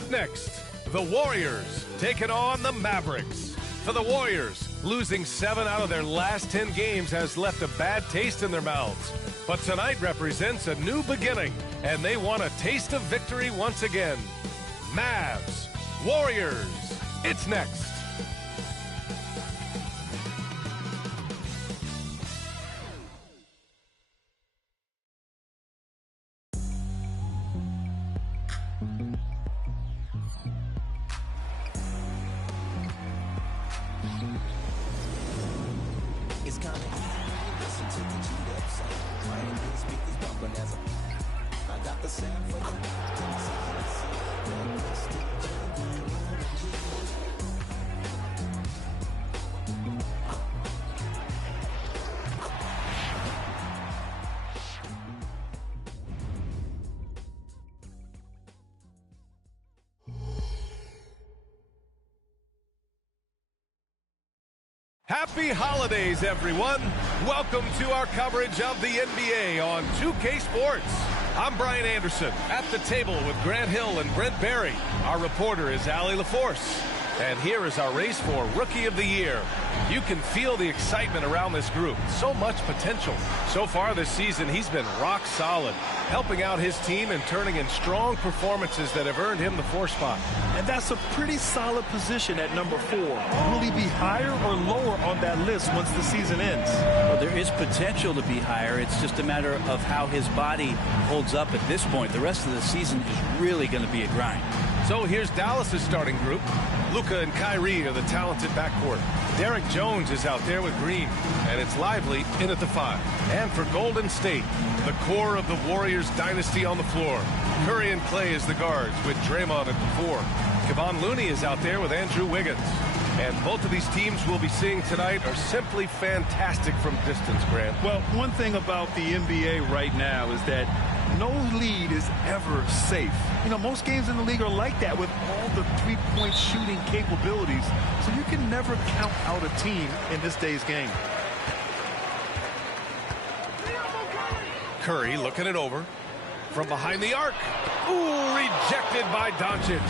Up next, the Warriors taking on the Mavericks. For the Warriors, losing 7 out of their last 10 games has left a bad taste in their mouths. But tonight represents a new beginning, and they want a taste of victory once again. Mavs, Warriors, it's next. It's kinda easy, listen to the G'd up sound. I ain't these speakers bumping as I got the sound for you. Happy holidays, everyone. Welcome to our coverage of the NBA on 2K Sports. I'm Brian Anderson, at the table with Grant Hill and Brent Barry. Our reporter is Allie LaForce. And here is our race for Rookie of the Year. You can feel the excitement around this group. So much potential. So far this season, he's been rock solid, helping out his team and turning in strong performances that have earned him the 4 spot. And that's a pretty solid position at number 4. Will he be higher or lower on that list once the season ends? Well, there is potential to be higher. It's just a matter of how his body holds up at this point. The rest of the season is really going to be a grind. So here's Dallas's starting group. Luka and Kyrie are the talented backcourt. Derek Jones is out there with Green, and it's Lively in at the 5. And for Golden State, the core of the Warriors dynasty on the floor. Curry and Clay is the guards with Draymond at the 4. Kevon Looney is out there with Andrew Wiggins. And both of these teams we'll be seeing tonight are simply fantastic from distance, Grant. Well, one thing about the NBA right now is that no lead is ever safe. You know, most games in the league are like that with all the three-point shooting capabilities. So you can never count out a team in this day's game. Curry looking it over from behind the arc. Ooh, rejected by Doncic.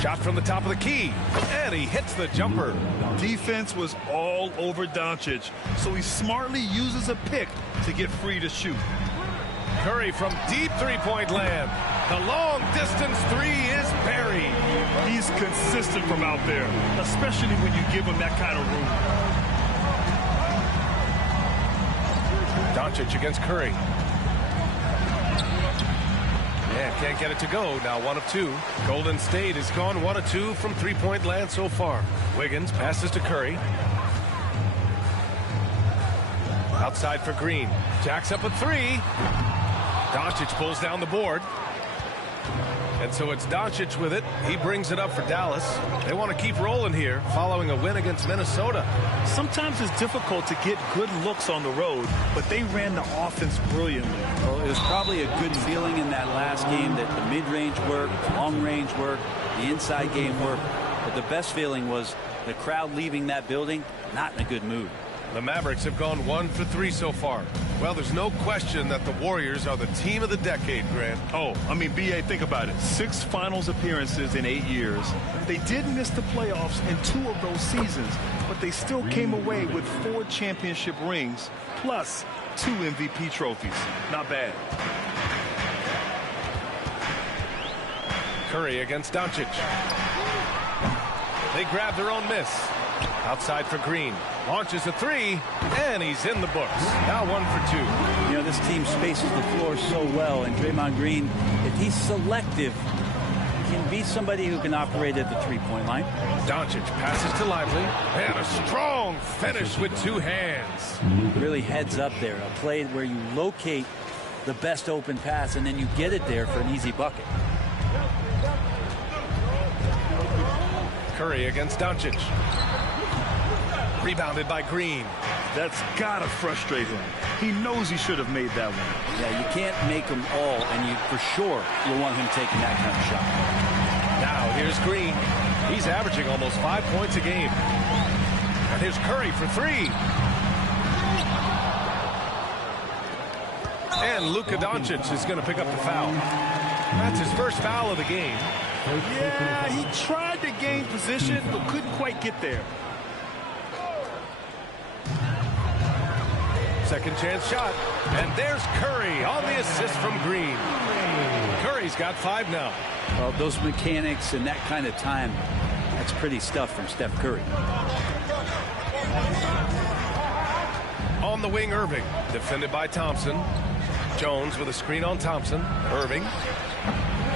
Shot from the top of the key, and he hits the jumper. Defense was all over Doncic, so he smartly uses a pick to get free to shoot. Curry from deep three-point land. The long-distance 3 is buried. He's consistent from out there, especially when you give him that kind of room. Doncic against Curry. And can't get it to go. Now 1 of 2. Golden State has gone 1 of 2 from three-point land so far. Wiggins passes to Curry. Outside for Green. Jacks up a 3. Doncic pulls down the board. And so it's Doncic with it. He brings it up for Dallas. They want to keep rolling here following a win against Minnesota. Sometimes it's difficult to get good looks on the road, but they ran the offense brilliantly. Well, it was probably a good feeling in that last game that the mid-range worked, long-range worked, the inside game worked. But the best feeling was the crowd leaving that building not in a good mood. The Mavericks have gone 1 for 3 so far. Well, there's no question that the Warriors are the team of the decade, Grant. Oh, I mean, B.A., think about it. 6 finals appearances in 8 years. They did miss the playoffs in 2 of those seasons, but they still came away with 4 championship rings, plus 2 MVP trophies. Not bad. Curry against Doncic. They grab their own miss. Outside for Green. Launches a 3, and he's in the books. Now 1 for 2. You know, this team spaces the floor so well, and Draymond Green, if he's selective, can be somebody who can operate at the three-point line. Doncic passes to Lively, and a strong finish with 2 hands. Really heads up there, a play where you locate the best open pass, and then you get it there for an easy bucket. Curry against Doncic. Rebounded by Green. That's got to frustrate him. He knows he should have made that one. Yeah, you can't make them all, and you for sure you'll want him taking that kind of shot. Now here's Green. He's averaging almost 5 points a game. And here's Curry for 3. And Luka Doncic is going to pick up the foul. That's his first foul of the game. Yeah, he tried to gain position, but couldn't quite get there. Second chance shot. And there's Curry on the assist from Green. Curry's got 5 now. Well, those mechanics and that kind of time, that's pretty stuff from Steph Curry. On the wing, Irving, defended by Thompson. Jones with a screen on Thompson. Irving.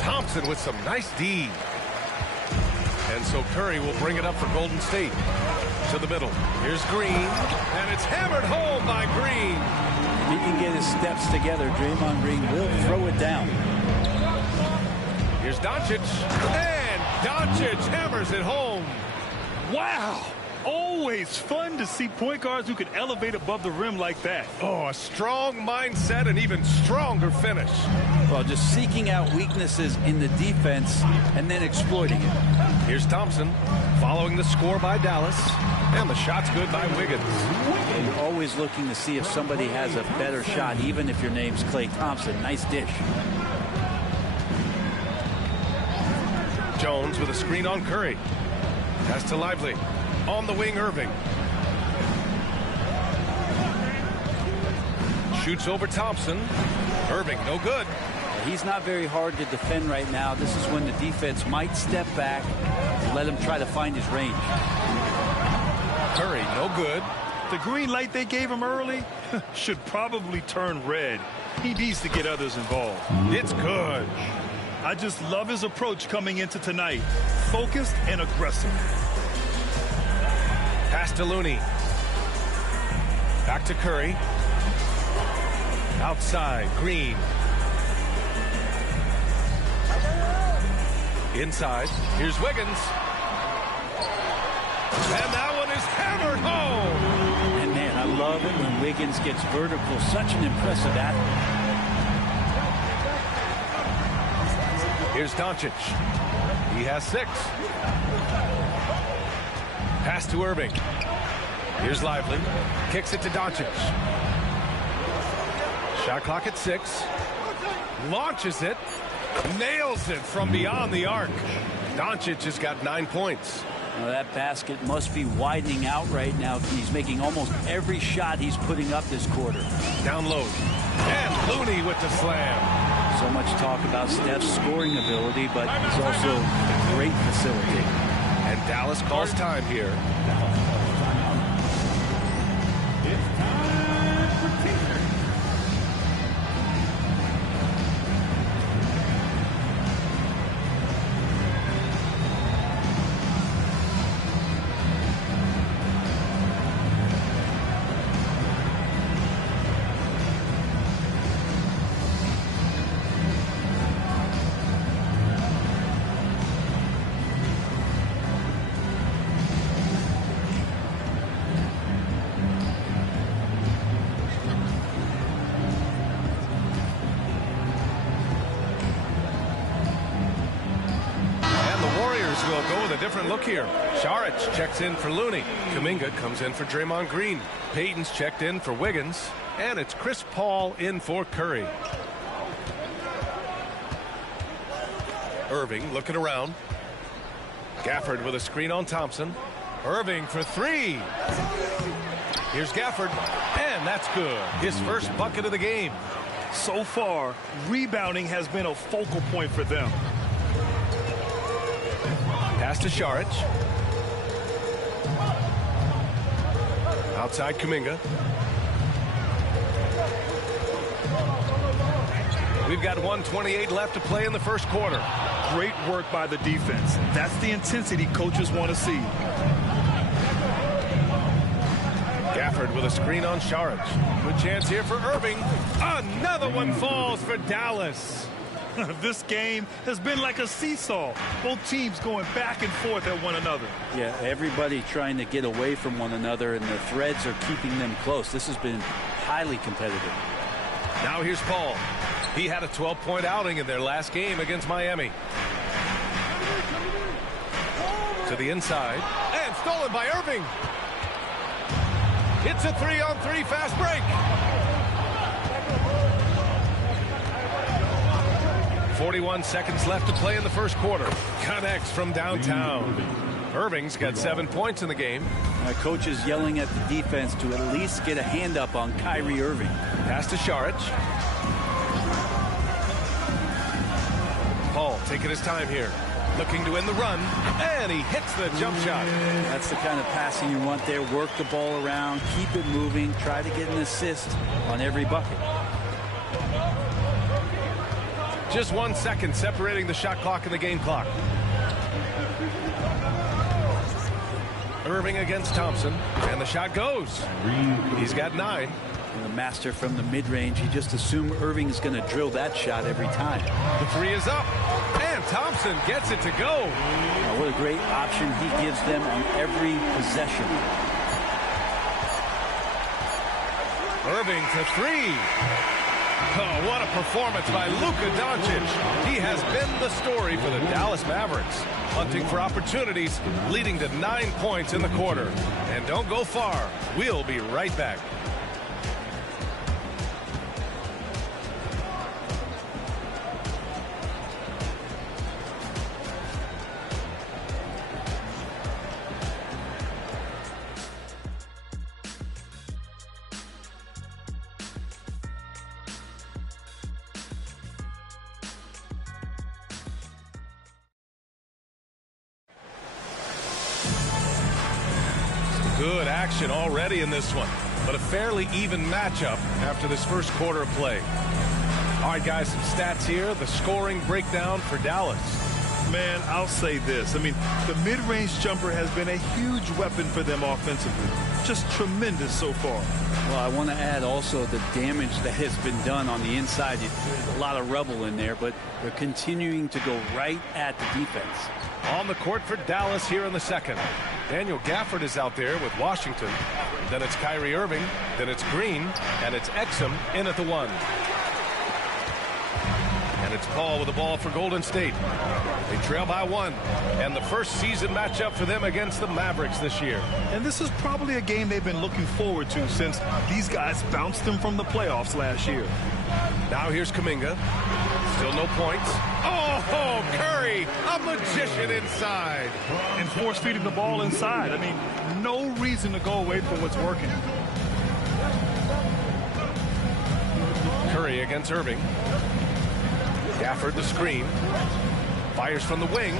Thompson with some nice D. And so Curry will bring it up for Golden State. To the middle. Here's Green. And it's hammered home by Green. If he can get his steps together, Draymond Green will throw it down. Here's Doncic. And Doncic hammers it home. Wow. Always fun to see point guards who can elevate above the rim like that. Oh, a strong mindset and even stronger finish. Well, just seeking out weaknesses in the defense and then exploiting it. Here's Thompson following the score by Dallas. And the shot's good by Wiggins. And you're always looking to see if somebody has a better shot, even if your name's Klay Thompson. Nice dish. Jones with a screen on Curry. Pass to Lively. On the wing, Irving. Shoots over Thompson. Irving, no good. He's not very hard to defend right now. This is when the defense might step back and let him try to find his range. Curry, no good. The green light they gave him early should probably turn red. He needs to get others involved. It's good. I just love his approach coming into tonight. Focused and aggressive. Pass to Looney. Back to Curry. Outside, Green. Inside, here's Wiggins. And that one is hammered home. And man, I love it when Wiggins gets vertical. Such an impressive athlete. Here's Doncic. He has 6. Pass to Irving. Here's Lively. Kicks it to Doncic. Shot clock at 6. Launches it. Nails it from beyond the arc. Doncic has got 9 points. Now that basket must be widening out right now. He's making almost every shot he's putting up this quarter. Down low. And Looney with the slam. So much talk about Steph's scoring ability, but he's also a great facilitator. And Dallas calls time here. Will go with a different look here. Saric checks in for Looney. Kuminga comes in for Draymond Green. Payton's checked in for Wiggins. And it's Chris Paul in for Curry. Irving looking around. Gafford with a screen on Thompson. Irving for 3. Here's Gafford. And that's good. His first bucket of the game. So far, rebounding has been a focal point for them. Pass to Saric. Outside Kuminga. We've got 1:28 left to play in the first quarter. Great work by the defense. That's the intensity coaches want to see. Gafford with a screen on Saric. Good chance here for Irving. Another one falls for Dallas. This game has been like a seesaw. Both teams going back and forth at one another. Yeah, everybody trying to get away from one another, and the threads are keeping them close. This has been highly competitive. Now here's Paul. He had a 12-point outing in their last game against Miami. To the inside. And stolen by Irving. It's a 3-on-3 fast break. 41 seconds left to play in the first quarter. Connects from downtown. Irving's got 7 points in the game. Coach is yelling at the defense to at least get a hand up on Kyrie Irving. Pass to Saric. Paul taking his time here. Looking to win the run. And he hits the jump shot. That's the kind of passing you want there. Work the ball around. Keep it moving. Try to get an assist on every bucket. Just 1 second separating the shot clock and the game clock. Irving against Thompson, and the shot goes. He's got 9. And the master from the mid-range, he just assumed Irving is going to drill that shot every time. The 3 is up, and Thompson gets it to go. What a great option he gives them on every possession. Irving to 3. Oh, what a performance by Luka Doncic. He has been the story for the Dallas Mavericks, hunting for opportunities, leading to 9 points in the quarter. And don't go far. We'll be right back. Good action already in this one, but a fairly even matchup after this first quarter of play. All right, guys, some stats here. The scoring breakdown for Dallas. Man, I'll say this. I mean, the mid-range jumper has been a huge weapon for them offensively. Just tremendous so far. Well, I want to add also the damage that has been done on the inside. A lot of rubble in there, but they're continuing to go right at the defense. On the court for Dallas here in the second. Daniel Gafford is out there with Washington. Then it's Kyrie Irving. Then it's Green. And it's Exum in at the 1. And it's Paul with the ball for Golden State. They trail by 1. And the first season matchup for them against the Mavericks this year. And this is probably a game they've been looking forward to since these guys bounced them from the playoffs last year. Now here's Kuminga. Still no points. Oh, Curry, a magician inside. And force feeding the ball inside. I mean, no reason to go away from what's working. Curry against Irving. Gafford the screen. Fires from the wing.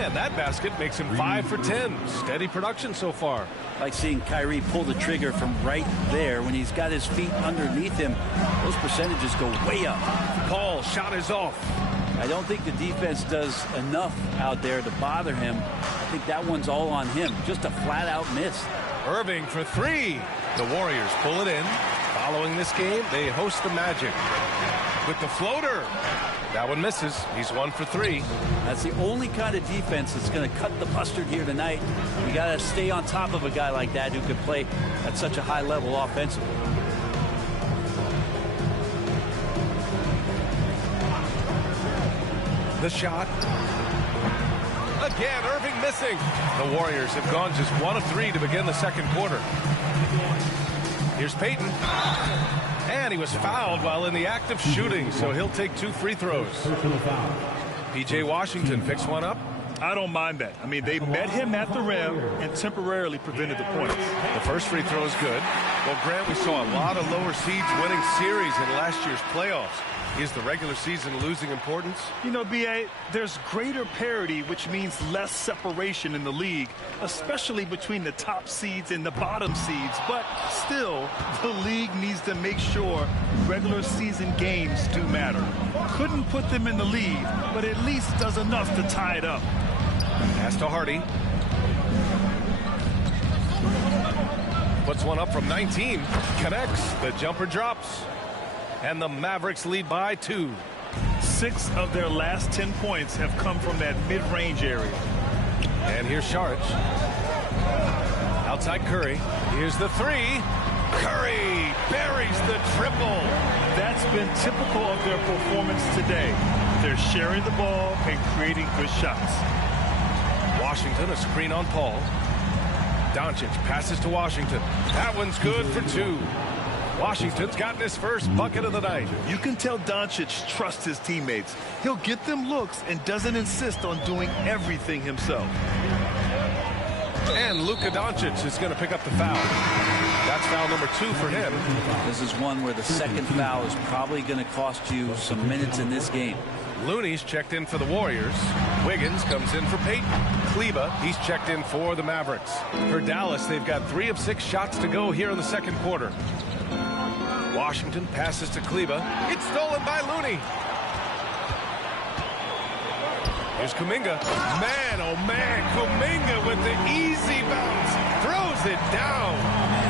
And that basket makes him 5 for 10. Steady production so far. I like seeing Kyrie pull the trigger from right there when he's got his feet underneath him. Those percentages go way up. Paul shot is off. I don't think the defense does enough out there to bother him. I think that one's all on him. Just a flat-out miss. Irving for 3. The Warriors pull it in. Following this game, they host the Magic. With the floater. That one misses. He's 1 for 3. That's the only kind of defense that's going to cut the mustard here tonight. You got to stay on top of a guy like that who can play at such a high level offensively. The shot. Again, Irving missing. The Warriors have gone just 1 of 3 to begin the second quarter. Here's Payton. And he was fouled while in the act of shooting, so he'll take 2 free throws. P.J. Washington picks one up. I don't mind that. I mean, they met him at the rim and temporarily prevented the points. The first free throw is good. Well, Grant, we saw a lot of lower seeds winning series in last year's playoffs. Is the regular season losing importance? You know, B.A., there's greater parity, which means less separation in the league, especially between the top seeds and the bottom seeds. But still, the league needs to make sure regular season games do matter. Couldn't put them in the lead, but at least does enough to tie it up. Pass to Hardy. Puts one up from 19. Connects. The jumper drops. And the Mavericks lead by 2. 6 of their last 10 points have come from that mid-range area. And here's Saric. Outside Curry. Here's the 3. Curry buries the triple. That's been typical of their performance today. They're sharing the ball and creating good shots. Washington, a screen on Paul. Doncic passes to Washington. That one's good for 2. Washington's gotten his first bucket of the night. You can tell Doncic trusts his teammates. He'll get them looks and doesn't insist on doing everything himself. And Luka Doncic is going to pick up the foul. That's foul number 2 for him. This is one where the second foul is probably going to cost you some minutes in this game. Looney's checked in for the Warriors. Wiggins comes in for Peyton. Kleba, he's checked in for the Mavericks. For Dallas, they've got 3 of 6 shots to go here in the second quarter. Washington passes to Kleba. It's stolen by Looney. Here's Kuminga. Man, oh man, Kuminga with the easy bounce. Throws it down.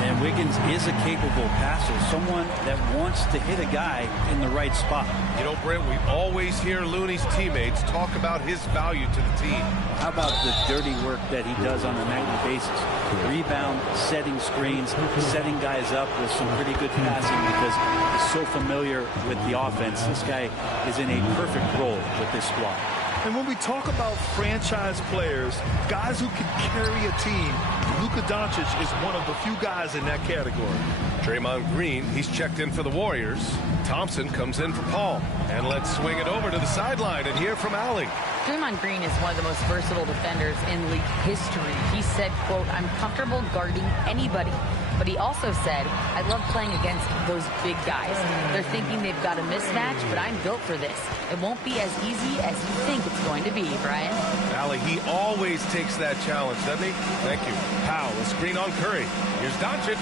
And Wiggins is a capable passer, someone that wants to hit a guy in the right spot. You know, Brent, we always hear Looney's teammates talk about his value to the team. How about the dirty work that he does on a nightly basis? Rebound, setting screens, setting guys up with some pretty good passing because he's so familiar with the offense. This guy is in a perfect role with this squad. And when we talk about franchise players, guys who can carry a team, Luka Doncic is one of the few guys in that category. Draymond Green, he's checked in for the Warriors. Thompson comes in for Paul. And let's swing it over to the sideline and hear from Allie. Draymond Green is one of the most versatile defenders in league history. He said, quote, "I'm comfortable guarding anybody." But he also said, "I love playing against those big guys. They're thinking they've got a mismatch, but I'm built for this. It won't be as easy as you think it's going to be," Brian. Allie, he always takes that challenge, doesn't he? Thank you. Powell, a screen on Curry. Here's Doncic.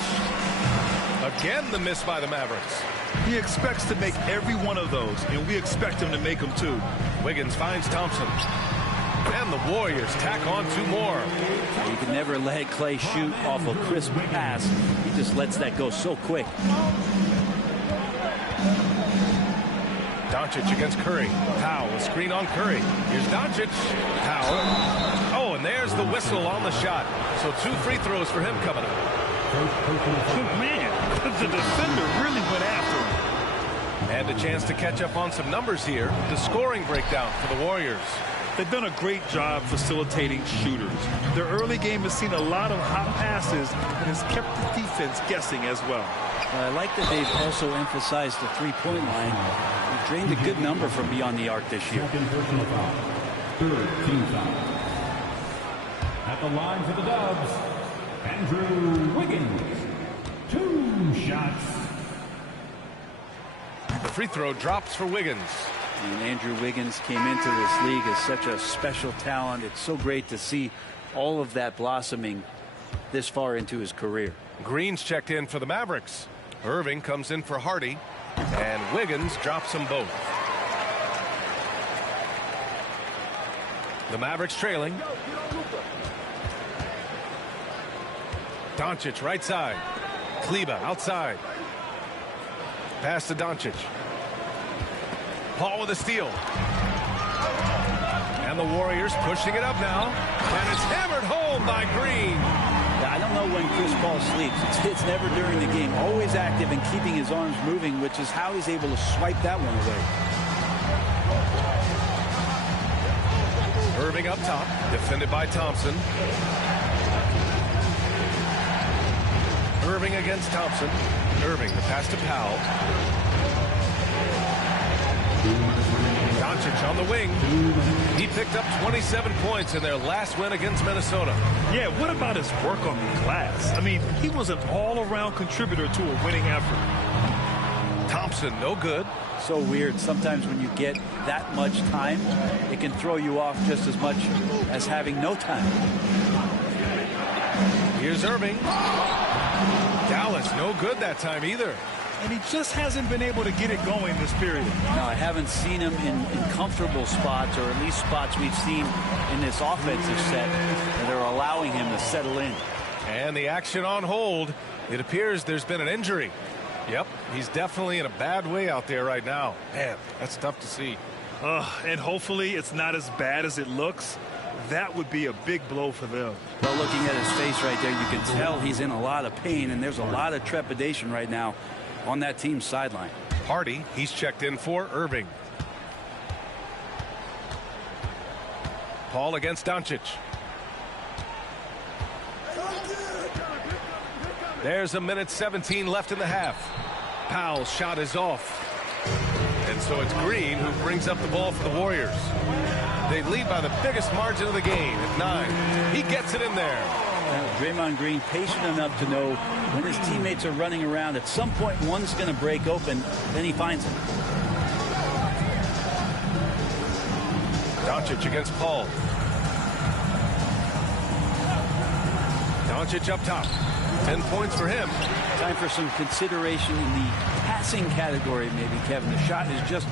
Again, the miss by the Mavericks. He expects to make every one of those, and we expect him to make them too. Wiggins finds Thompson. And the Warriors tack on 2 more. You can never let Clay shoot off a crisp pass. He just lets that go so quick. Doncic against Curry. Powell, a screen on Curry. Here's Doncic. Powell. Oh, and there's the whistle on the shot. So 2 free throws for him coming up. Man, the defender really went after him. And a chance to catch up on some numbers here. The scoring breakdown for the Warriors. They've done a great job facilitating shooters. Their early game has seen a lot of hot passes and has kept the defense guessing as well. I like that they've also emphasized the three-point line. They've drained a good number from beyond the arc this year. Third team foul. At the line for the Dubs, Andrew Wiggins. 2 shots. The free throw drops for Wiggins. And Andrew Wiggins came into this league as such a special talent. It's so great to see all of that blossoming this far into his career. Green's checked in for the Mavericks. Irving comes in for Hardy. And Wiggins drops them both. The Mavericks trailing. Doncic right side. Kleba outside. Pass to Doncic. Paul with a steal. And the Warriors pushing it up now. And it's hammered home by Green. I don't know when Chris Paul sleeps. It's never during the game. Always active and keeping his arms moving, which is how he's able to swipe that one away. Irving up top. Defended by Thompson. Irving against Thompson. Irving, the pass to Powell. Doncic on the wing. He picked up 27 points in their last win against Minnesota. Yeah, what about his work on the glass? I mean, he was an all-around contributor to a winning effort. Thompson, no good. So weird. Sometimes when you get that much time, it can throw you off just as much as having no time. Here's Irving. Dallas, no good that time either. And he just hasn't been able to get it going this period. No, I haven't seen him in comfortable spots, or at least spots we've seen in this offensive set that are allowing him to settle in. And the action on hold. It appears there's been an injury. Yep, he's definitely in a bad way out there right now. Man, that's tough to see. And hopefully it's not as bad as it looks. That would be a big blow for them. Well, looking at his face right there, you can tell he's in a lot of pain, and there's a lot of trepidation right now on that team's sideline. Hardy, he's checked in for Irving. Paul against Doncic. There's a minute 17 left in the half. Powell's shot is off. And so it's Green who brings up the ball for the Warriors. They lead by the biggest margin of the game at 9. He gets it in there. Draymond Green patient enough to know when his teammates are running around, at some point one's going to break open, then he finds it. Doncic against Paul. Doncic up top. 10 points for him. Time for some consideration in the passing category, maybe, Kevin. The shot is just